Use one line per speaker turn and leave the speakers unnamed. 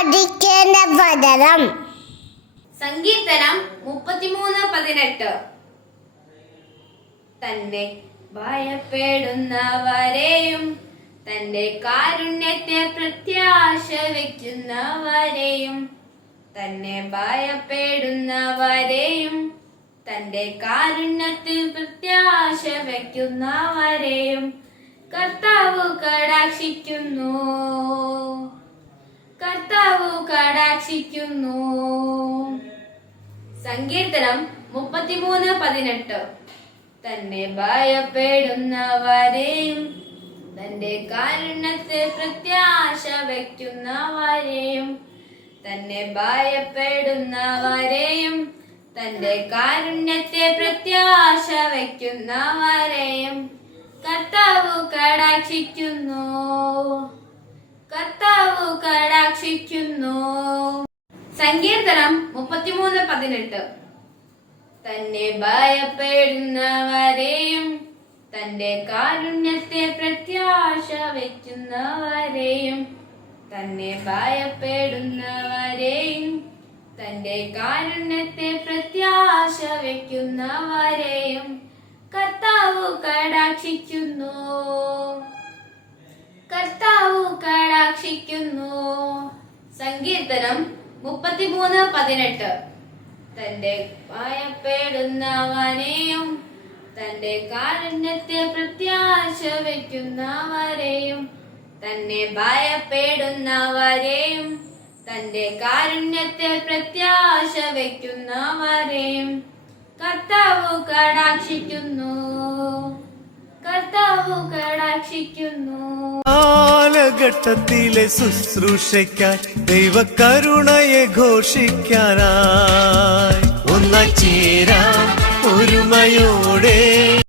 പഠിക്കേണ്ട പദം.
സങ്കീർത്തനം മുപ്പത്തിമൂന്ന് പതിനെട്ട്. തന്നെ ഭയപ്പെടുന്നവരെയും തന്റെ കാരുണ്യത്തെ പ്രത്യാശ വയ്ക്കുന്നവരെയും തന്നെ ഭയപ്പെടുന്നവരെയും തന്റെ കാരുണ്യത്തിൽ പ്രത്യാശ വയ്ക്കുന്നവരെയും കർത്താവ് കടാക്ഷിക്കുന്നു. കർത്താവ് കടാക്ഷിക്കുന്നു. സങ്കീർത്തനം മുപ്പത്തിമൂന്ന് പതിനെട്ട്. തന്നെ ഭയപ്പെടുന്നവരെയും തന്റെ കാരുണ്യത്തെ പ്രത്യാശ വയ്ക്കുന്നവരെയും തന്നെ ഭയപ്പെടുന്നവരെയും തന്റെ കാരുണ്യത്തെ പ്രത്യാശ വയ്ക്കുന്നവരെയും കർത്താവ് കടാക്ഷിക്കുന്നു. കർത്താവ് കടാക്ഷിക്കുന്നു സങ്കീർത്തനം മുപ്പത്തിമൂന്ന് പതിനെട്ട്. തന്നെ ഭയപ്പെടുന്നവരെയും തന്റെ കാരുണ്യത്തെ പ്രത്യാശ വയ്ക്കുന്നവരെയും തന്നെ ഭയപ്പെടുന്നവരെയും തന്റെ കാരുണ്യത്തെ പ്രത്യാശ വയ്ക്കുന്നവരെയും കർത്താവ് കടാക്ഷിക്കുന്നു. കർത്താവ് കടാക്ഷിക്കുന്നു. സങ്കീർത്തനം മുപ്പത്തിമൂന്ന് പതിനെട്ട്. തന്റെ ഭയപ്പെടുന്നവനെയും തന്റെ കാരുണ്യത്തെ പ്രത്യാശ വയ്ക്കുന്നവരെയും തന്നെ ഭയപ്പെടുന്നവരെയും തന്റെ കാരുണ്യത്തെ പ്രത്യാശ വയ്ക്കുന്നവരെയും കർത്താവ് കടാക്ഷിക്കുന്നു. കർത്താവ് കടാക്ഷിക്കുന്നു.
കാലഘട്ടത്തിലെ ശുശ്രൂഷയ്ക്കാൻ ദൈവകരുണയെ ഘോഷിക്കാനായി. ഒന്ന ചേരാ ഒരുമയോ